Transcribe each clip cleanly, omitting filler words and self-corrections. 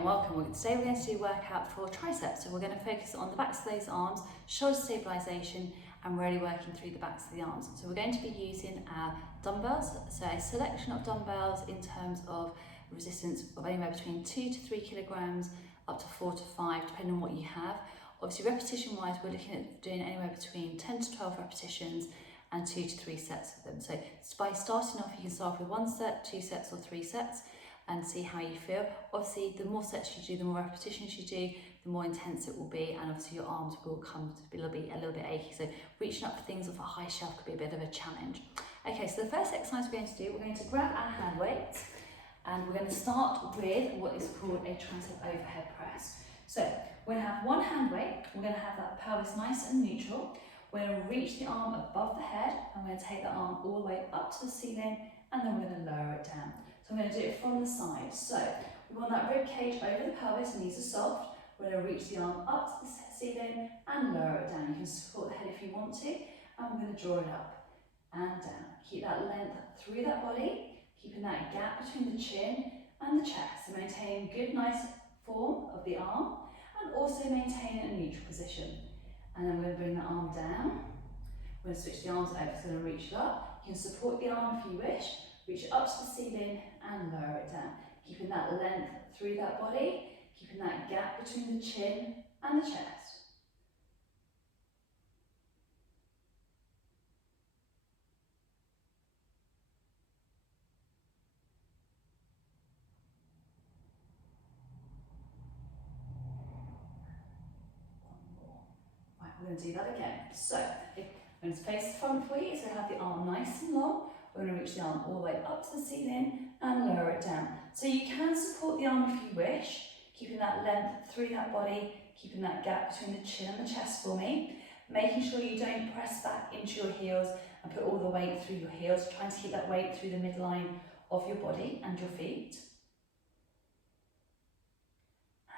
and welcome. Today we're going to do a workout for triceps. So we're going to focus on the backs of those arms, shoulder stabilisation, and really working through the backs of the arms. So we're going to be using our dumbbells, so a selection of dumbbells in terms of resistance of anywhere between 2 to 3 kilograms up to 4 to 5, depending on what you have. Obviously, repetition wise, we're looking at doing anywhere between 10 to 12 repetitions and 2 to 3 sets of them. So by starting off, you can start off with 1 set, 2 sets, or 3 sets, and see how you feel. Obviously, the more sets you do, the more repetitions you do, the more intense it will be, and obviously your arms will come to be a little bit achy. So reaching up for things off a high shelf could be a bit of a challenge. Okay, so the first exercise we're going to do, we're going to grab our hand weights, and we're going to start with what is called a tricep overhead press. So we're going to have one hand weight, we're going to have that pelvis nice and neutral. We're going to reach the arm above the head, and we're going to take that arm all the way up to the ceiling, and then we're going to lower it down. So I'm going to do it from the side. So we want that rib cage over the pelvis, and these are soft. We're going to reach the arm up to the ceiling and lower it down. You can support the head if you want to, and we're going to draw it up and down. Keep that length through that body, keeping that gap between the chin and the chest. So maintaining good, nice form of the arm, and also maintaining a neutral position. And then we're going to bring the arm down. We're going to switch the arms over, so we're going to reach it up. You can support the arm if you wish. Reach it up to the ceiling and lower it down. Keeping that length through that body, keeping that gap between the chin and the chest. One more. Right, we're going to do that again. So, I'm going to face the front for you, so have the arm nice and long. We're going to reach the arm all the way up to the ceiling and lower it down. So you can support the arm if you wish, keeping that length through that body, keeping that gap between the chin and the chest for me, making sure you don't press back into your heels and put all the weight through your heels, trying to keep that weight through the midline of your body and your feet.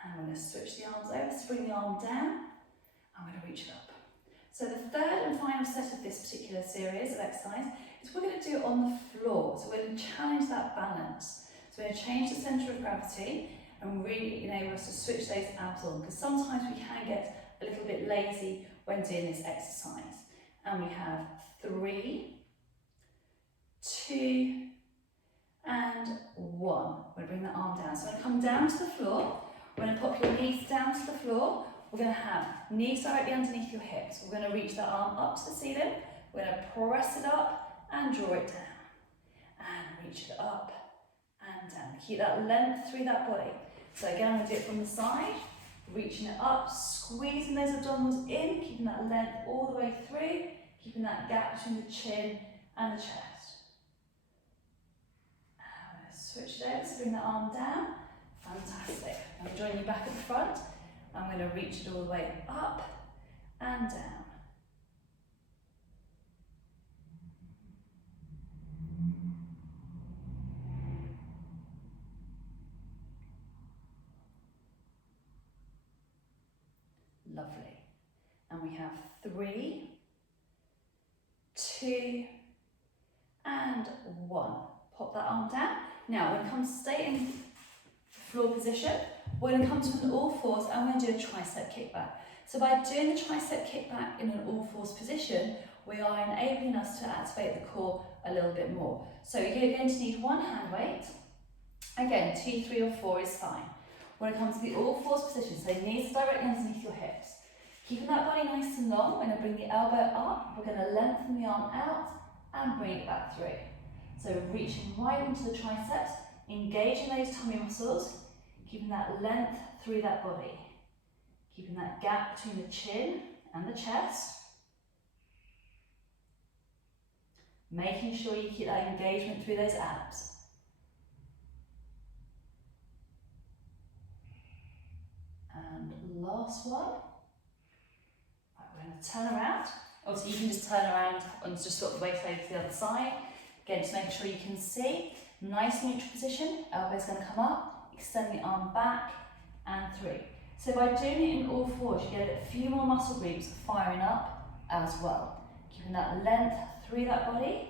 And we're going to switch the arms over, so bring the arm down, I'm going to reach it up. So the third and final set of this particular series of exercise is we're going to do it on the floor. So we're going to challenge that balance. So we're going to change the centre of gravity and really enable us to switch those abs on, because sometimes we can get a little bit lazy when doing this exercise. And we have 3, 2, and 1. We're going to bring that arm down. So we're going to come down to the floor. We're going to pop your knees down to the floor. We're going to have knees directly underneath your hips. We're going to reach that arm up to the ceiling. We're going to press it up and draw it down. And reach it up and down. Keep that length through that body. So again, I'm going to do it from the side. Reaching it up, squeezing those abdominals in, keeping that length all the way through, keeping that gap between the chin and the chest. And I'm going to switch it over, so bring the arm down. Fantastic. I'm going to join you back at the front. I'm going to reach it all the way up and down. Lovely. And we have 3, 2, and 1. Pop that arm down. Now, when it comes to staying in floor position, we're going to come to an all fours and we're going to do a tricep kickback. So by doing the tricep kickback in an all fours position, we are enabling us to activate the core a little bit more. So you're going to need one hand weight. Again, 2, 3, or 4 is fine. When it comes to the all fours position, so knees directly underneath your hips. Keeping that body nice and long, we're going to bring the elbow up, we're going to lengthen the arm out and bring it back through. So reaching right into the triceps, engaging those tummy muscles, keeping that length through that body. Keeping that gap between the chin and the chest. Making sure you keep that engagement through those abs. And last one. Right, we're going to turn around. Obviously you can just turn around and just swap the waist over to the other side. Again, just make sure you can see. Nice neutral position. Elbow's going to come up. Extend the arm back and through. So by doing it in all fours, you get a few more muscle groups firing up as well. Keeping that length through that body.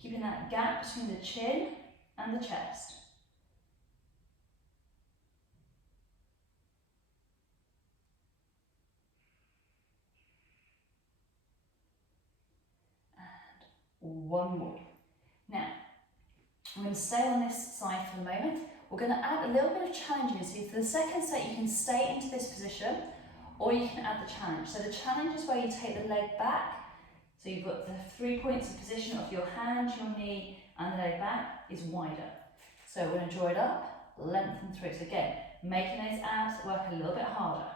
Keeping that gap between the chin and the chest. One more. Now, I'm going to stay on this side for the moment. We're going to add a little bit of challenge. So for the second set, you can stay into this position, or you can add the challenge. So the challenge is where you take the leg back. So you've got the 3 points of position of your hand, your knee, and the leg back is wider. So we're going to draw it up, lengthen through. So again, making those abs work a little bit harder.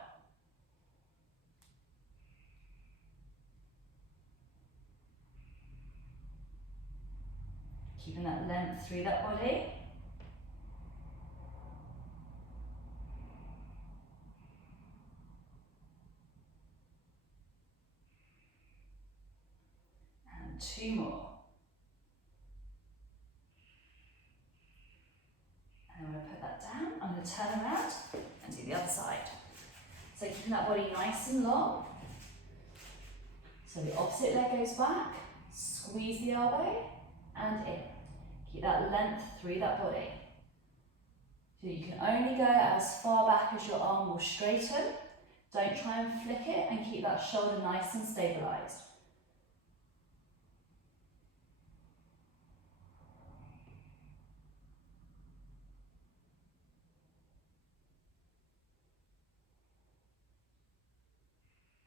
Keeping that length through that body. And 2 more. And I'm going to put that down. I'm going to turn around and do the other side. So keeping that body nice and long. So the opposite leg goes back, squeeze the elbow and in. Keep that length through that body. So you can only go as far back as your arm will straighten. Don't try and flick it, and keep that shoulder nice and stabilised.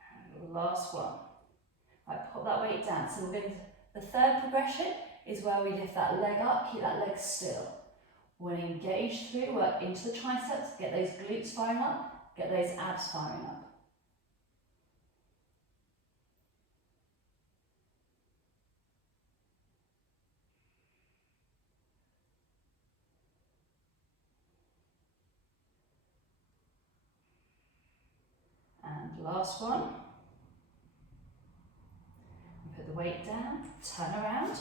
And last one. Right, pop that weight down. So we're going to, the third progression is where we lift that leg up, keep that leg still. We're going to engage through, work into the triceps, get those glutes firing up, get those abs firing up. And last one. Put the weight down, turn around.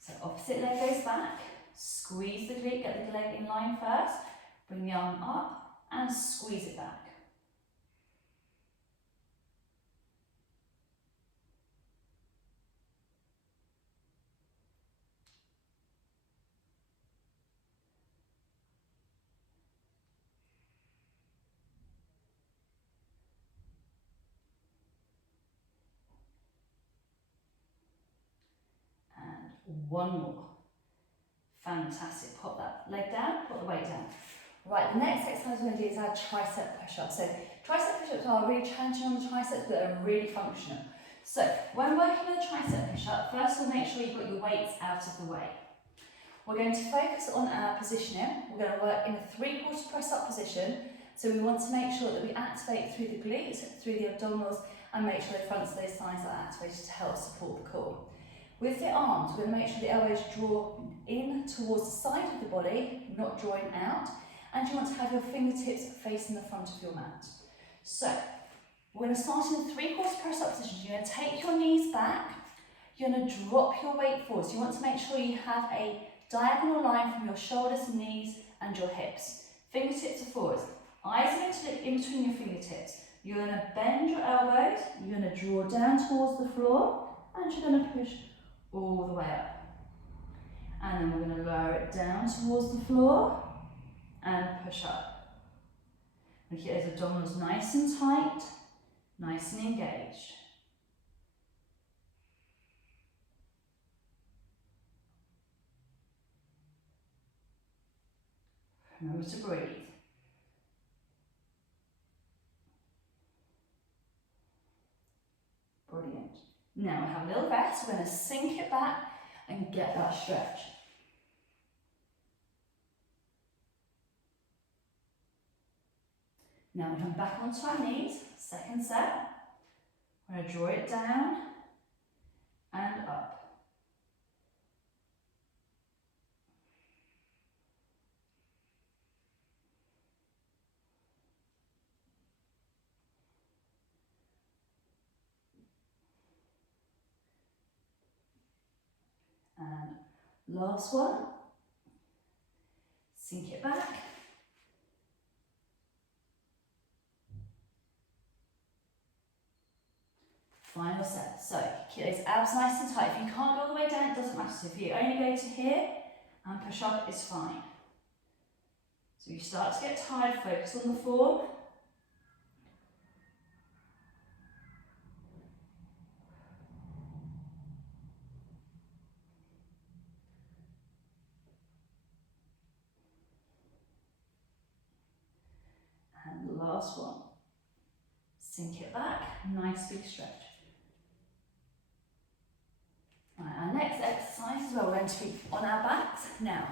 So opposite leg goes back, squeeze the glute, get the leg in line first, bring the arm up and squeeze it back. One more. Fantastic. Pop that leg down, put the weight down. Right, the next exercise we're going to do is our tricep push-ups. So tricep push-ups are really challenging on the triceps, but are really functional. So when working with a tricep push-up, first we'll make sure you've got your weights out of the way. We're going to focus on our positioning. We're going to work in a 3/4 press-up position. So we want to make sure that we activate through the glutes, through the abdominals, and make sure the fronts of those thighs are activated to help support the core. With the arms, we're going to make sure the elbows draw in towards the side of the body, not drawing out, and you want to have your fingertips facing the front of your mat. So, we're going to start in the 3/4 press-up position. You're going to take your knees back, you're going to drop your weight forward. So you want to make sure you have a diagonal line from your shoulders, knees, and your hips. Fingertips are forwards. Eyes are going to look in between your fingertips. You're going to bend your elbows, you're going to draw down towards the floor, and you're going to push all the way up. And then we're going to lower it down towards the floor and push up. And keep those abdominals nice and tight, nice and engaged. Remember to breathe. Brilliant. Now we have a little rest. We're going to sink it back and get that stretch. Now we come back onto our knees. Second set. We're going to draw it down and up. And last one, sink it back. Final set. So keep those abs nice and tight. If you can't go all the way down, it doesn't matter. So if you only go to here and push up, it's fine. So you start to get tired, focus on the form. last one. Sink it back, nice big stretch. Right, our next exercise is where we're going to be on our backs. Now,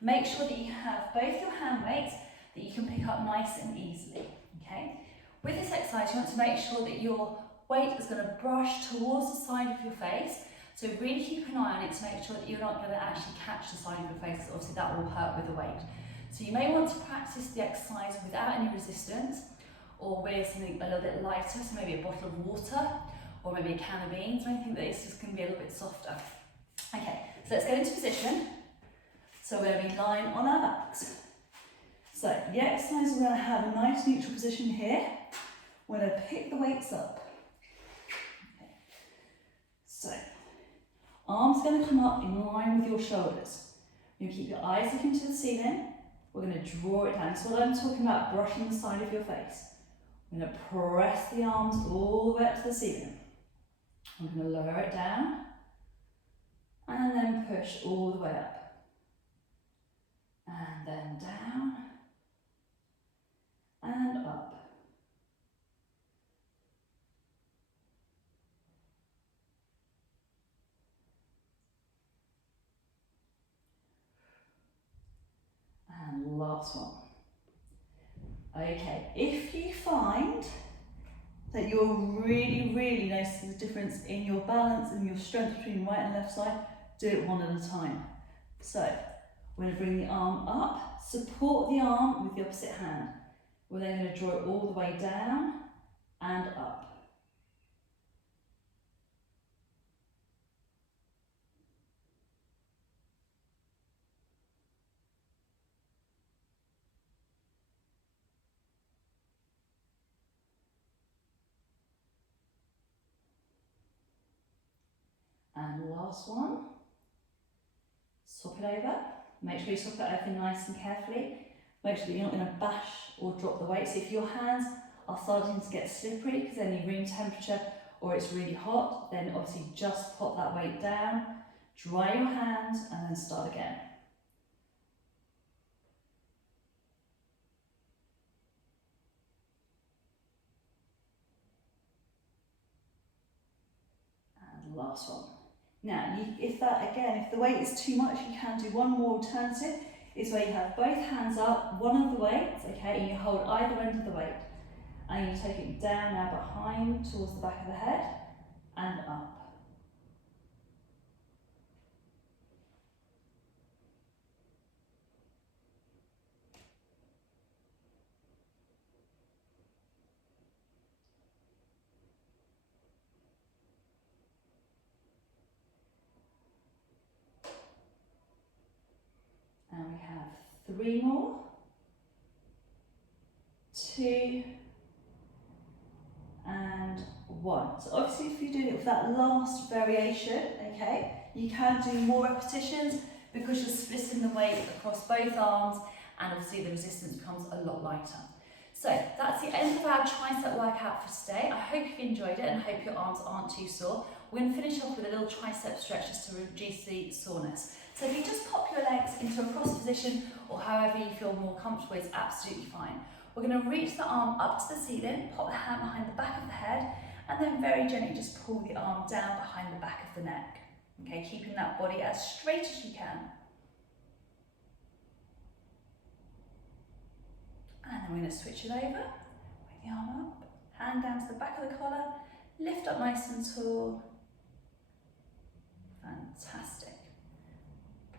make sure that you have both your hand weights that you can pick up nice and easily, okay? With this exercise, you want to make sure that your weight is going to brush towards the side of your face. So really keep an eye on it to make sure that you're not going to actually catch the side of your face, because obviously that will hurt with the weight. So you may want to practice the exercise without any resistance, or with something a little bit lighter, so maybe a bottle of water, or maybe a can of beans, or anything that is just going to be a little bit softer. Okay, so let's get into position. So we're going to be lying on our backs. So the exercise, we're going to have a nice neutral position here. We're going to pick the weights up. Okay. So, arms going to come up in line with your shoulders. You keep your eyes looking to the ceiling. We're going to draw it down. So what I'm talking about, brushing the side of your face. We're going to press the arms all the way up to the ceiling. I'm going to lower it down and then push all the way up. And then down and up. And last one. Okay, if you find that you're really noticing the difference in your balance and your strength between right and left side, do it one at a time. So, we're going to bring the arm up, support the arm with the opposite hand. We're then going to draw it all the way down and up. And last one, swap it over. Make sure you swap it over nice and carefully. Make sure that you're not going to bash or drop the weight. So if your hands are starting to get slippery because they're near room temperature or it's really hot, then obviously just pop that weight down, dry your hands and then start again. And last one. Now, if the weight is too much, you can do one more alternative, is where you have both hands up, one of the weights, okay, and you hold either end of the weight. And you take it down now behind, towards the back of the head, and up. And we have 3 more, 2, and 1. So obviously if you're doing it with that last variation, okay, you can do more repetitions because you're splitting the weight across both arms and obviously the resistance becomes a lot lighter. So that's the end of our tricep workout for today. I hope you've enjoyed it and I hope your arms aren't too sore. We're going to finish off with a little tricep stretch just to reduce the soreness. So if you just pop your legs into a cross position or however you feel more comfortable, it's absolutely fine. We're going to reach the arm up to the ceiling, pop the hand behind the back of the head, and then very gently just pull the arm down behind the back of the neck. Okay, keeping that body as straight as you can. And then we're going to switch it over, bring the arm up, hand down to the back of the collar, lift up nice and tall. Fantastic.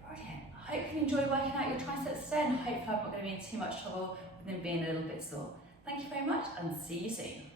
Brilliant. I hope you enjoyed working out your triceps today and hopefully I'm not going to be in too much trouble with them being a little bit sore. Thank you very much and see you soon.